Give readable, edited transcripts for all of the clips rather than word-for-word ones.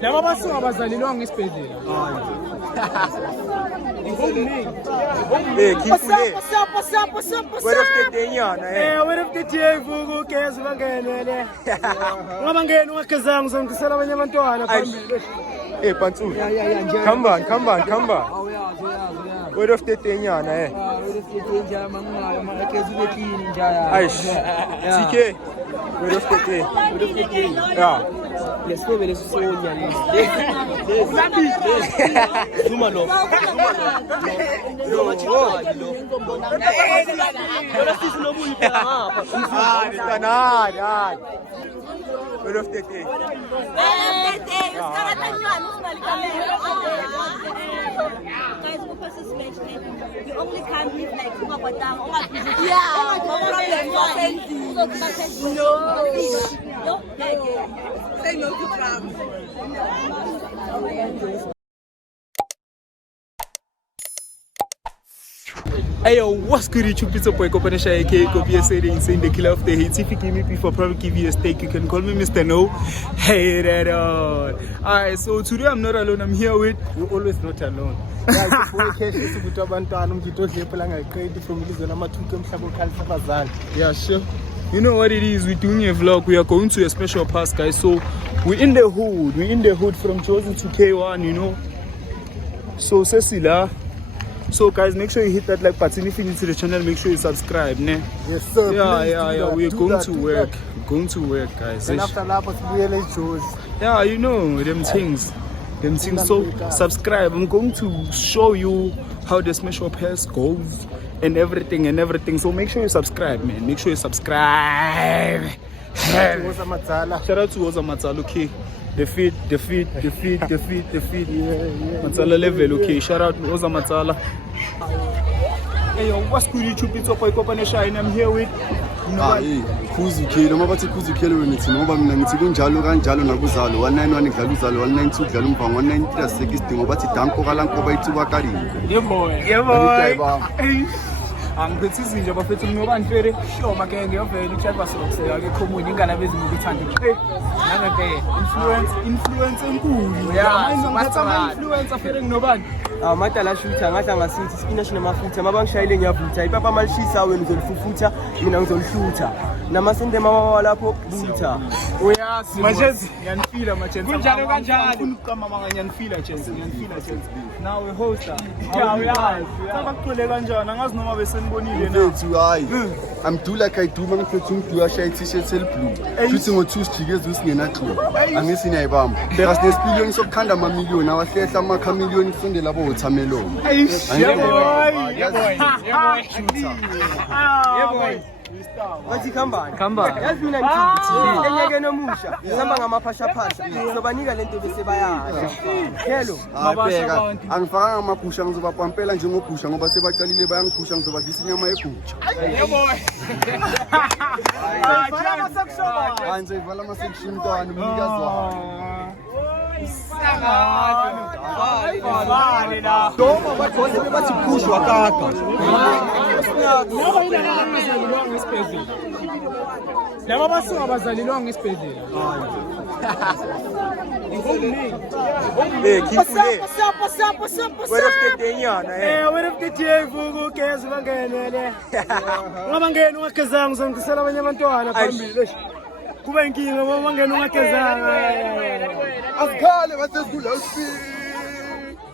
Laba basuka abazalilwanga esibhedlela. Wena ufite vuku ugeze bangenele. Ungabangena ungagezanga uzongicela abanye abantwana phambili. Pantsu. Come on. Word of the Tenyana, eh? Aish. TK. Word of the day. Yeah. Let's go. Let's go. Word of the day. You only can't live like no. Say no to crap. Hey yo, what's good YouTube? It's a boy Kopanesha aka Kopi said insane the killer of the hits. If you give me before probably give you a steak, you can call me Mr. No. Hey that on. Alright, so today I'm not alone, I'm here with You're always not alone. Guys, yeah, sure. You know what it is, we're doing a vlog, we are going to a special pass guys. So we're in the hood from Jozi to K1, you know. So Cecilia. So guys, make sure you hit that like button. If you're new to the channel, make sure you subscribe, ne? Yes sir. Yeah. We're going to work. Going to work, guys. And after that, yeah, you know them things. So subscribe. I'm going to show you how the Smash Up Pass goes and everything. So make sure you subscribe, man. Make sure you subscribe. Shout out to Oza Matsala, okay? The feed. Matsala level, okay? Shout out to Oza Matsala. Hey yo, what's good YouTube? It's Opoy Kopanesha and I'm here with Khuzukile noma bathi khuzukile wena nithi ngoba mina ngithi kunjalo kanjalo nakuzalo 191 ngidlala uzalo 192 ngidlala umva 193 sekisidi ngoba bathi danko kalanko bayithuba kalini. Yeah boy. Angiphethe izinja bafethu ngobani fere sure make ngiyovela uChava sokusela ke commune ingane bezinto bithanda nangempela influence enkulu yeah influencer fere nginobani Madala shooter ngathi angasithi spinach namafutha mabangishayile ngiyavutha ipapa malishisa wena uzolifufutha mina ngizolihutha namasende mama lapho butha uyazi manje ngiyanifila manje kunjalo kanjalo ufuna ukukama manga ngiyanifila chance nawe hosta uyazi sabakuxole kanjani angazi noma besenibonile na mfethu hayi I'm do like I do mangiphethe umdu ashaya t-shirt blue futhi ngo2 sijikeze usingena xhobo angisini ayibamba kasi nesipiliyoni sokukhanda ama million awahlehla ama chameleon kufunde labo watermelon yeah boy Wathi khamba yazi mina ngithi enyakeni omusha sihamba ngamaphashaphasha sobanika lento bese bayasha hello mabasha angifaka amagusha ngizobapampela njengogusha ngoba sebaqalile bayangiphusha ngizobadlisa inyama yegusha manje ivala ama-section mntwana umnikazi bathi phushwa kaka laba basuka abazalilwanga esibhedlela. Wena ufite vuku ugeze bangenele. Ungabangena ungagezanga uzongicela abanye abantwana phambili. Kuba inkinga ngoba bangena ungagezanga. asikhale basesikhula usifiki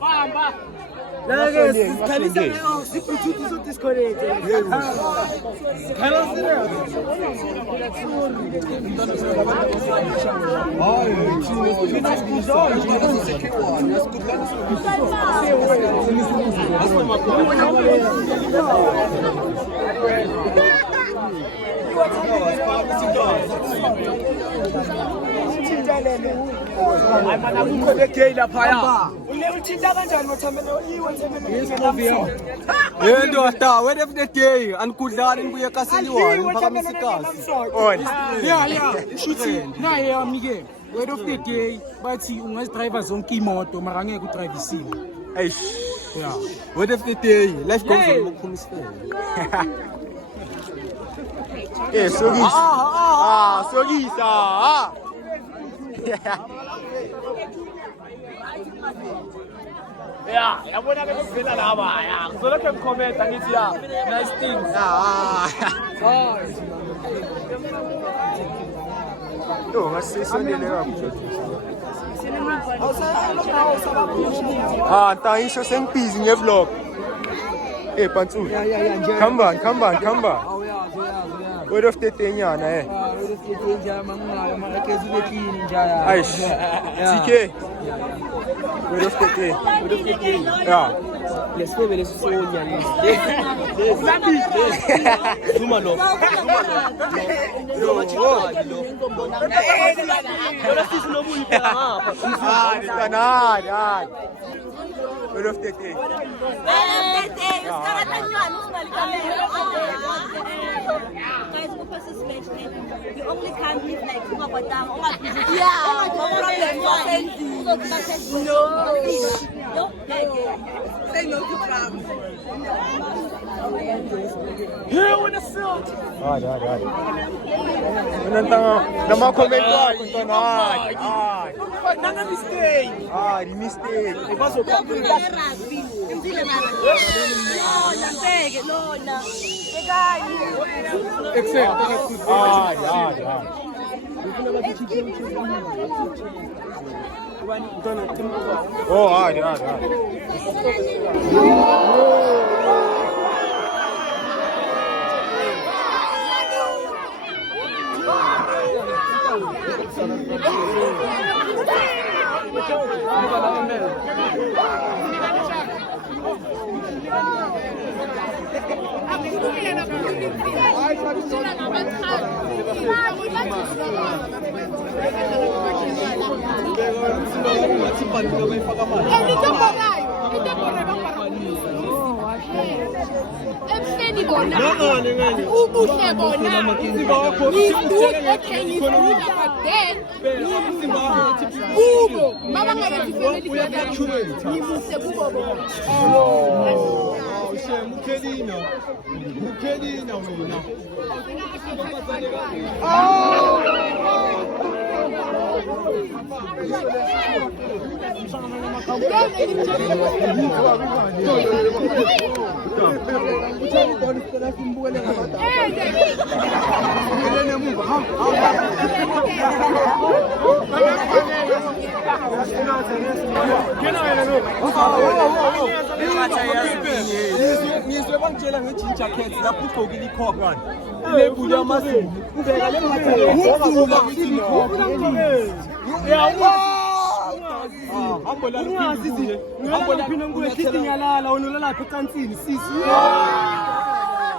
Bamba. La guys, sikhalisa leo siphuthuthu so disconnect. Ndoda word of the day anikudlala nibuye kaseliwani ngiphakamisa igazi. Yeah shuthi naye yami ke word of the day bathi ungazidriver zonke imoto mara ngeke udrive isimo. Eish. Yeah. What if the day? Let's go for the Kumisfer. Eh, sogisa. Sogisa. Yeah, yabona ke kuvela laba. Yeah, ngizolokhe ngikhomenta ngithi yeah, nice things. Yo, ngasisondele kakhulu. Ntangisho sengibhizi nge-vlog. Eh, Pantsu. Yeah. Come back. Oh, yeah. Word of the day nyana eh. Aish. TK. Word of the day. Yeah. Lesibebe lesisonya Zuma lo. Word of the day. Guys, who passes match you only can't live like Mabadam. No. Say no to crabs. Here with the silk. Nama-comment ako ito na. Nanga mistake. Di mistake. Oh, hard. Ebuseni bona ubuhle bona ngisuke ngisuka then kubo mabangakazifeli ngimuhle kubo bona Mukhelina wena. Ngizwe bangitshela nge-ginger cats lapho ugqokile ikhopha. Lebuya amazulu. Ubeka le hambo la ungazizi ngala phina nguwe khithi ngiyalala wena ulalapha ecansini sisi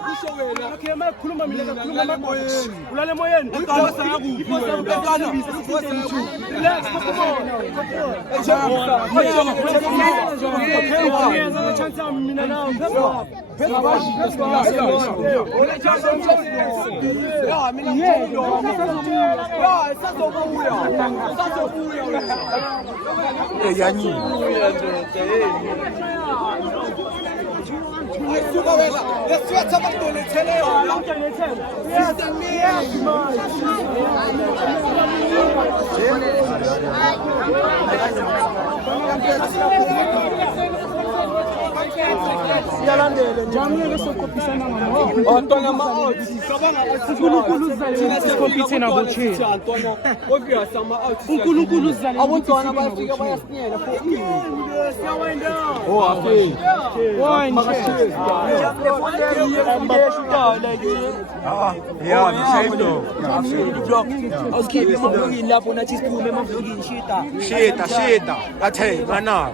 kusho wena okay mayikhuluma mina ngakhuluma emoyeni ulale emoyeni uqala yakuphi wena relax chance mina nawe siyalandele njani sokopisana ngamo Antoine ma-out uNkulunkulu uzale sikhompithe nabo che Antoine obvious ama-out uNkulunkulu uzale abantwana bafika bayasinyela for siyawenda oh afi Yeah, mshaydo. Awusikhiphe emavlogini lapho nathi siphume emavlogini Shita. Athe, mana.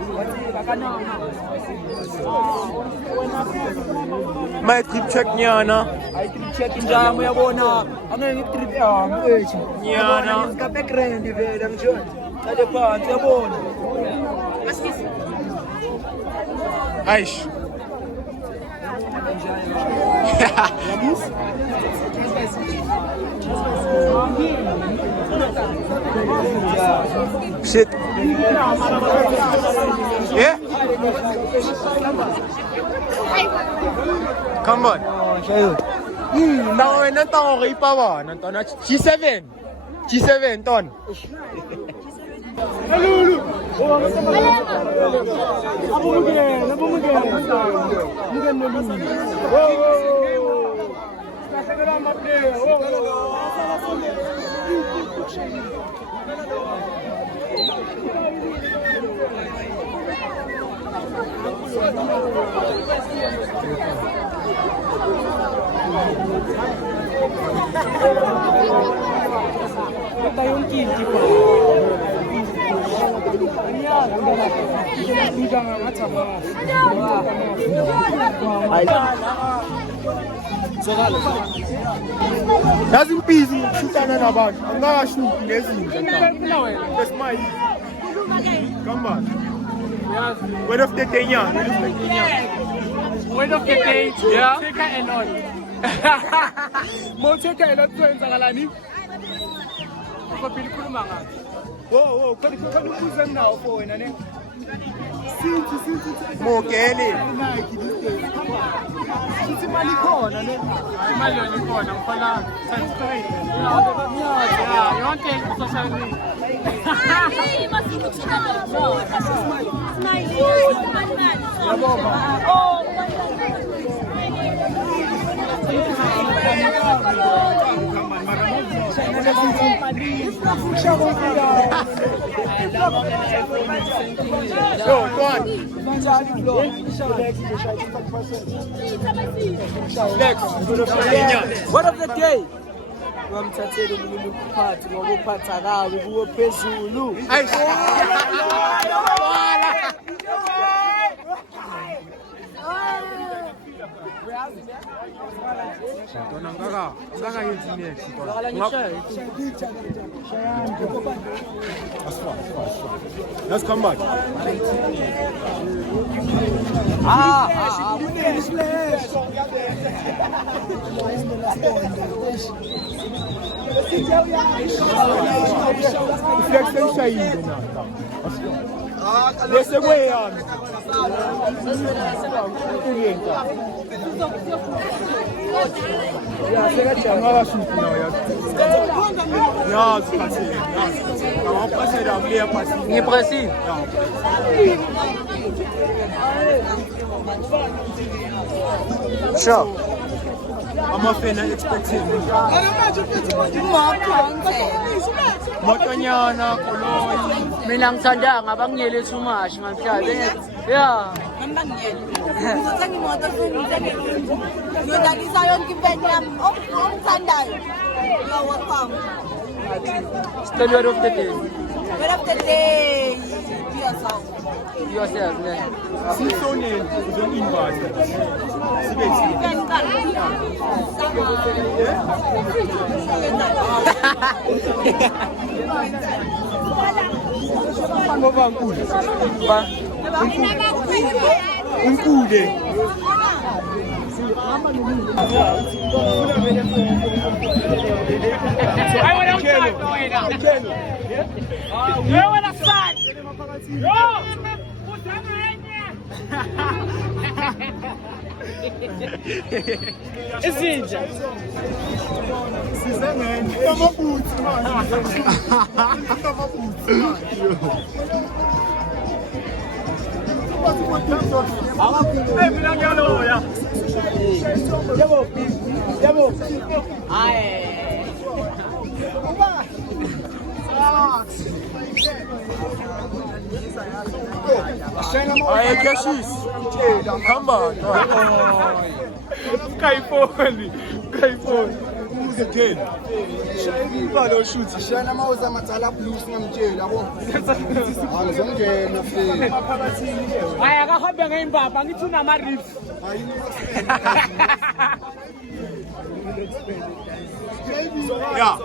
My trip check nyana. I trip check njalo uyabona angeke trip mfethu Nyana. ngika background vele ngishona ade phansi uyabona Aish. Shit. Yeah? Come on. Tao ơi, nó to cái pa ba, nó to nó G7. G7 ton. Nazimpisi ngokushutana nabantu angakashuthi ngezinto esimile. Come on. Word of the day, yeah. Word of the day, yeah. Take and on. Mo take and on kwenza kalani? Ukapili khuluma ngathi. Wo, khona ukuze nawo for wena ne. Sithi. Mokele. Sithi mali khona ne. Imali yona ikhona ngifana transparent. Yeah, yonke social media. Hey, masikuthina lo. Oh, Yo, go on. Next. Word of the day. Wamthathele umuntu ukuphatha ngoba uphatha kabi kuwe phezulu. Let's come back. Bese kweyami. Ya sekathi angakashuthi nawe yazi. Yazi kahle. Awapasela kuleya pasi. Ngipresi. Sure. Amafena expecting. Motonyana koloni. Mina ngithanda ngabangiyele too much ngamhlanje. Yeah. ngizothenga imoto ngiyodlalisa yonke impeni yami ongithandayo. You're welcome. Still word of the day. Word of the day. Be yourself. Yourself, yeah. Sisoneni uzoinvite. Ngoba nkulu. Ba. Unkude. I want to start going now. You want to start? Izinja. Sizangeni. Amabutsi manje. Amabutsi manje. Hey, mina ngiyaloya. Yebo. Hayi. Aye, Cassius. Come on. Kayifoni. Uzetheni? Shayibalo shoot. Shayina mawuza mathala blues ngamtshela yabo. Angizongena fake. Hayi akahambe ngeimbaba ngithi unama riffs. Yeah.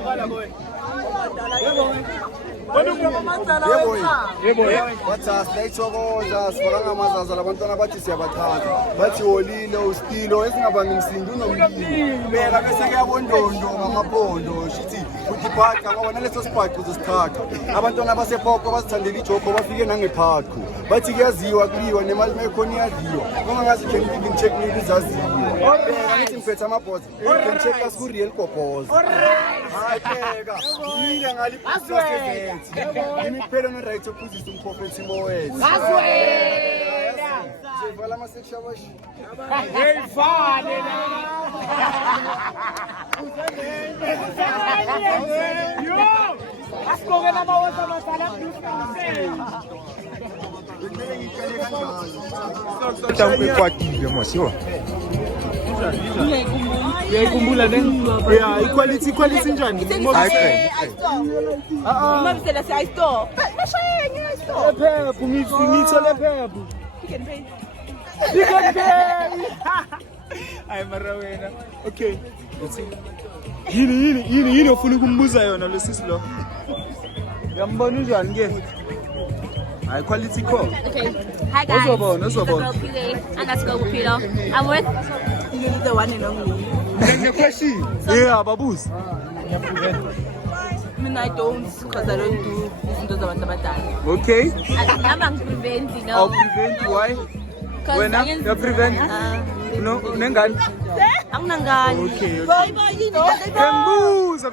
Bathasithokoza sifaka ngamazaza labantwana bathi siyabathanda bathi wolile usipilo esingabanga imsindo unomlilo beka bese kuyabondondo ngamaphondo shithi udiphatha ngoba naleso siphaqa uzosithatha abantwana basephoko basithandela ijoko bafike nangephaqo bathi kuyaziwa kuliwa nemali mekhona iyadliwa ungangazi can technique izaziwa beka ngithi ngiphethe amabhoza can check us ku real kopoza hayi beka yini ngaliphasa yini phela no right opposite umprofeti Moyes Zevala amasection abashi Hey fane na Yo Asikoke na mawasa masala Uyayikhumbula le? Yeah, equality njani? Mamisela si store. Bashayenge store. Phephu ngithole phephu. You can pay. Hayi mara wena. Okay. Yini ofuna ukumbuza yona lo sisi lo? Uyambona njani ke? High quality call. Okay. Hi guys. Ozobona. It's the girl PA_Peter. I'm with the one and only. Yeah, babus. I don't, because I don't do those are Okay. I'm preventing now. I'll prevent you. Why? When you prevent? No, nengan. Ang nangan. Okay. Bambuza.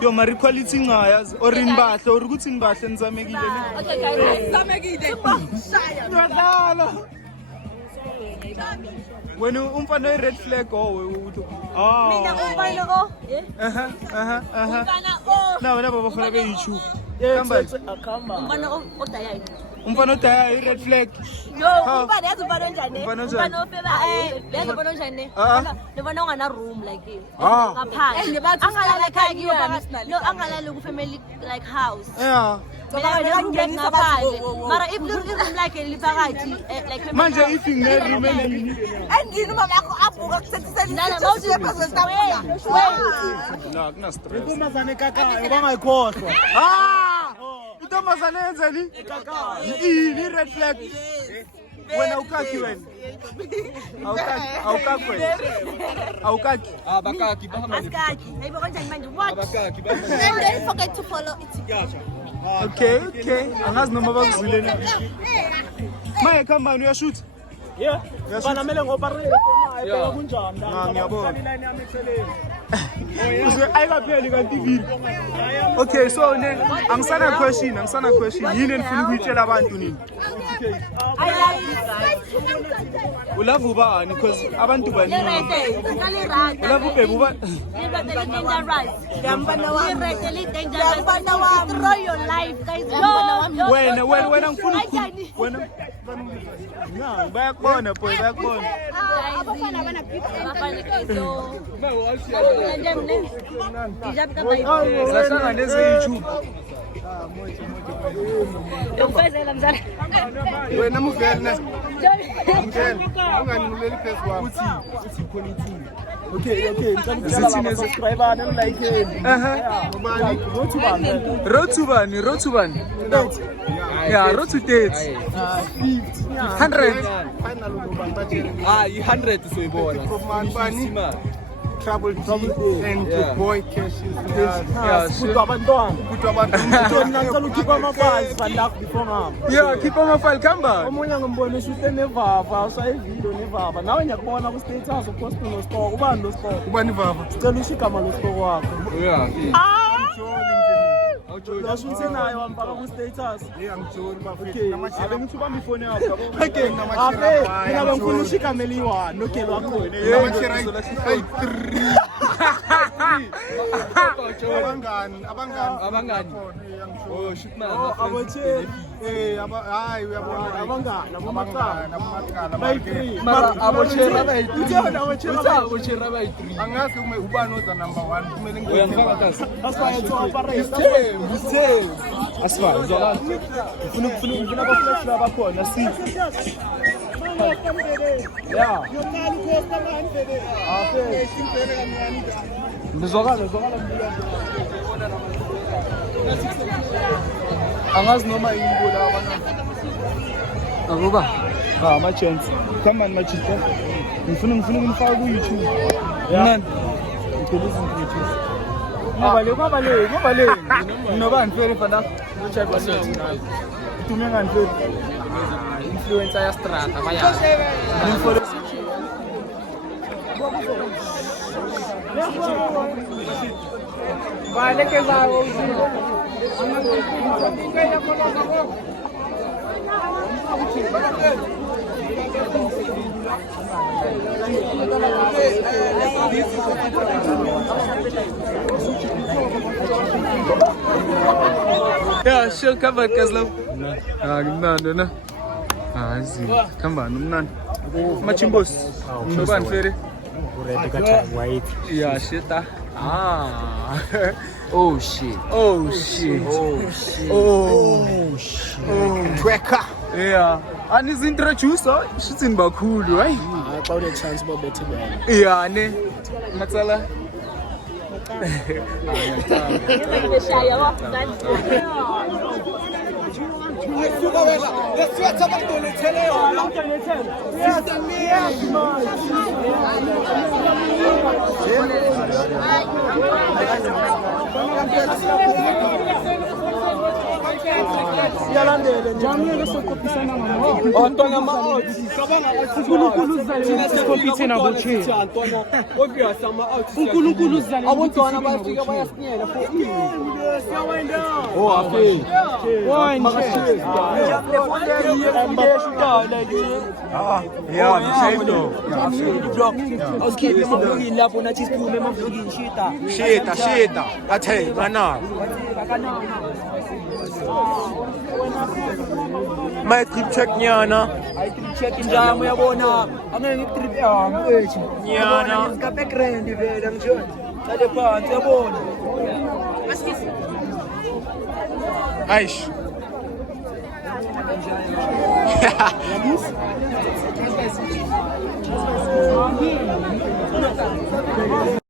Yo mari quality ngayazi or inbahle or ukuthi inbahle nizamekile ne. Okay guys, nizamekile. When umfana red flag uthi Mina umfana ko. Umfana wena baba fana ke YouTube. Umfana ko odayayo. Umfana odaya red flag. Yo, umfana yazi umfana onjani? Umfana ofela yazi umfana onjani? Nibona ungana room like this. Ngaphandle. Angalala ekhaya kiyo no angalala ku family like house. Yeah. Mara if room like liphakathi like manje if room endini mama yakho abuka kusethisela no akuna stress Intombazane ekakayo bangayikhohlwa. Intombazane yenzeni ini red flag wena ukaki wena awukaki abakaki bahamba askaki hayibo kanjani manje what abakaki bahamba and don't forget to follow it. Okay angazi noma bakuzwile na maye khambani uyashoot Yeah. Banamele ngoparate maye kunjani la. Ngiyabona. Ayikapheli kanti vini. Okay so angisana question yini enifuna ukuyitshela abantu nini? Ulava ubani because abantu baningi. Ulava ubheka ubani? Throw your life guys. Wena ngifuna wena bayakubona boy bayakubona. Abafana banaphi? Sahlanga neze-YouTube. wena muvele unganimuleli phezu kwami uthi khona ithini. Okay, ngicela ukujala subscriber like Road to bani. Yeah, road to 30. 100. Final ubani bajele i100 soyibona trouble and the boy cashes Kutwa abantwana. Ngicela ukhipha ama-files balapha before ngapha. Yeah, keep on my file kamba. Omunye ngimbona eshute nevava, usayivideo nevava. Nawe ngiyakubona ku-status upost no-store. Ubani lo-store? ubani vava Cela usho igama lo-store wakho. Lasho usenayo wampaka ku-status. angijoli Okay, abe ngithi ubamba ifoni yakho. Okay, mina bengifuna usho igama eliyi-1 ogeli wakho. abangani oh shit man Aboche, hayi uyabona abangani, abomaqala. bayi-3 mara abochera Abochera bayi3 angazi ubani oza number 1 kumele uyangifaka kasi That's why I told operate. Asifana uzwakala. Ngifuna abaflex abakhona si. Yeah. Ngizwakala. Angazi noma yini la abana. Akuba. Ma chance. Come on, machista. Ngifuna ukumfaka ku YouTube. Mnandi. Ngicela YouTube. Ngobale. Nginobani fere fana? Tume ngani fere? Influencer ya strata bayazi. Baleke zawo. Yeah, sure, come on, Kazlo. Ngimnandi na. Hayi, khamba nomnandi. Machimbos. Nobani fere? Yeah, shit. Oh shit. Tweka. Yeah. Anizi introducer, shitini bakhulu, hayi. Xa une chance bobethe bana. Yeah, ne. Matsala. Siyalandele njani sokopisana ngamo. Antwana ama-odds. uNkulunkulu uzale sikompithe nabo che. Antwana obvious ama-odds. uNkulunkulu uzale abantwana bafika bayasinyela for siyawenda. Oh afi. Shita. Athe bana. My trip check nyana. I check njalo uyabona. Angeke trip yami Nyana. ngika background vele ngijona. Cale phansi uyabona. Aish.